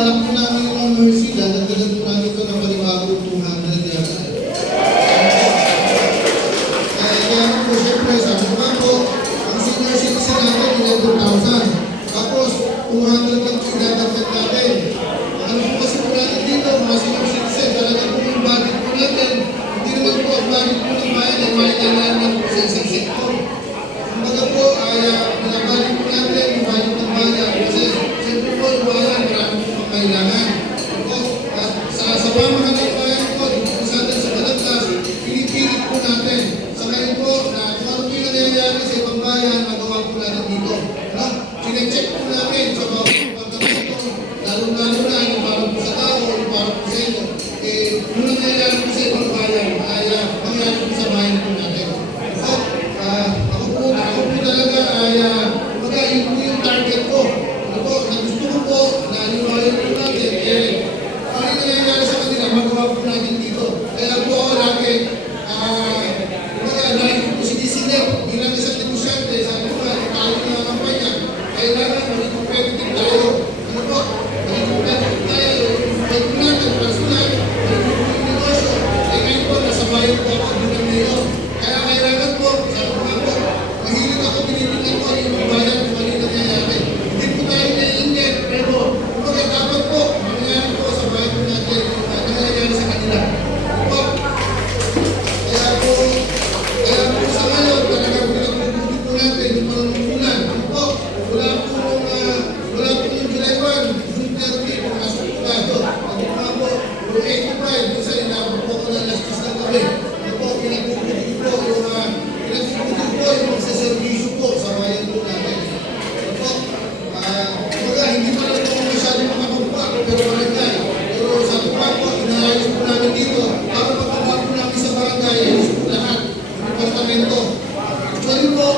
balak po namin yung mga Mercy, dadagdagan po namin ito ng panibago 200 yata. Kaya po, siyempre, sabi ko nga po, ang senior citizen natin, 11,000. Tapos, 200 lang po idadagdag natin. Ano po kasi po natin dito, mga senior citizen, talaga po yung budget po natin. Hindi naman po ang budget po ng bayan, ay maintindihan natin po sa isang sektor. Kumbaga po, ay pinabalik po natin yung budget ng bayan. Kasi, siyempre po, yung bayan, marami po kailangan. Sa pamahan ng bayan po, dito po sa atin sa Balagtas, pinipilit po natin. Sa ngayon po, na kung ano po yung nangyayari sa ibang bayan, magawa po natin dito. Sinecheck po natin sa mga pagkakito, lalo-lalo na yung parang po sa tao, yung parang po sa inyo. Yung nangyayari po sa ibang bayan, ay mangyayari po sa bayan po natin. Ako po talaga ay yun po yung target ko. Ano po, na gusto ko po, na yung bayan po natin, ano yung nangyayari sa kanila, magawa po natin dito. Kaya po ako lagi, dahil po si DCNEP, bilang isang negosyante, sabi ko nga, tayo ng kampanya, kailangan maging competitive tayo. Ano po, maging competitive tayo, may kulang, personal, may negosyo. Ngayon po, nasa bayan po ako, bilang ngayon. Kaya kailangan po, sabi ko nga po, mahilig ako, tinitingnan ko yung bayan kung ano yung nangyayari. Hindi po tayo naiingit, pero dapat po, mangyayari po sa bayan po natin, nangyayari sa kanila. Ano po, kaya po sa ngayon, talagang pinagpupunin po natin yung mga umulan. Ano po, wala po yung July 1, June 30, pumasok po tayo. Ano po, yung 85, yung sa inabot po ko na lastis ng gabi. Ano po, pinagpupunin po yung magsaservisyo po sa bayan po natin. Ano po, hindi pa lang po masyado makapagpa, pero barangay. Pero sa tupa po, inaayos po namin dito. Para pagkaba po namin sa barangay, ayos po lahat. Departamento. Actually po,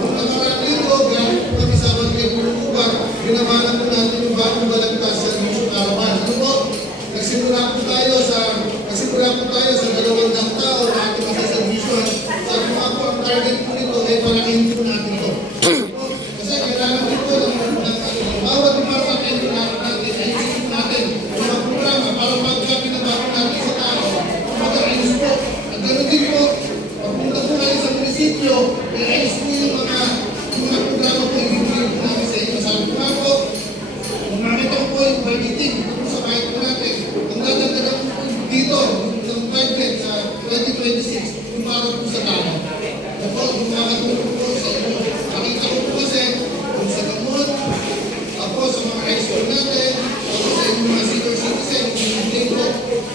kung nakaraan dito, gamit po kami sa barangay Pulukuban, ginamana po natin yung bagong Balagtas sa Mission Caravan. Ano po? Nagsimula po tayo sa 200 tao na ating masaservisyon. Sabi nga po, ang target po nito ay palakihin po natin ito. Kasi kailangan din po ng bawat departamento natin, ayusin natin yung mga programa para pagka-pinabago natin sa tao, mag-ayos po. At gano'n din po, pagpunta po kayo sa munisipyo, ayos po yung mga programa po yung ibigay po namin sa inyo. Sabi ko nga po, kung makita po yung budgeting dito po sa bayan po natin, ang dadagdagan po dito, ng budget sa 2026, yung para po sa tao. Ako, yung mga katulong po sa inyo. Nakita ko po kasi, kung sa gamot, ako sa mga high school natin, ako sa inyo mga senior citizen, yung hindi ko.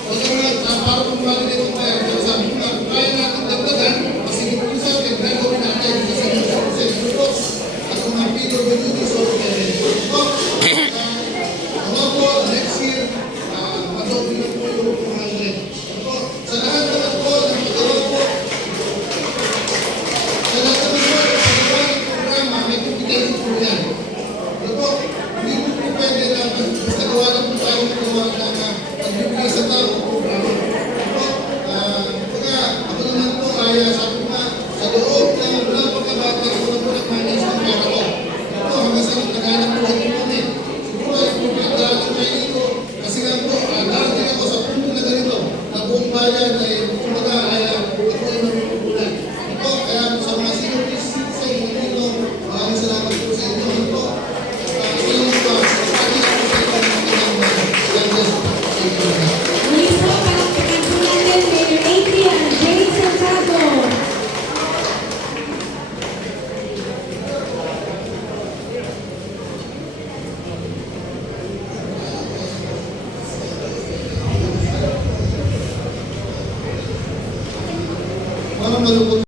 Huwag nga, para kung bali nito kaya, pero sabi ko nga, kung kaya natin dagdagan, masigit po sa akin, gagawin natin sa senior citizen. Ito po, at kung mga PWD, so, ako po, next year, madobi na po yung 200. Ako, sa lahat naman po, ng pagkawa po, sa lahat naman po, ng pagkawa ng programa, may competence po yan. Ano po, hindi po po pwede na nagawa lang po tayo magawa na nagbibigay sa tao ng programa. Ano po, ako naman po, kaya sabi ko nga, sa loob ng mula pagkabata, ako na po nag-manage ng pera ko. Ano po, hanggang sa nagtaganap po ito po eh. Siguro, ay po pinagdalang kayo ito. Kasi nga po, darating ako sa punto na ganito, na buong bayan ay kumaga ay ako ay mapupulan. Ano po, kaya po sa mga senior citizen dito, maraming salamat po sa inyo. Ano po, at ngayon po, pagkakita po sa inyo ng ilang bayan. Please po, palakpakan po natin, Mayor Adrian J. Santiago. Parang malungkot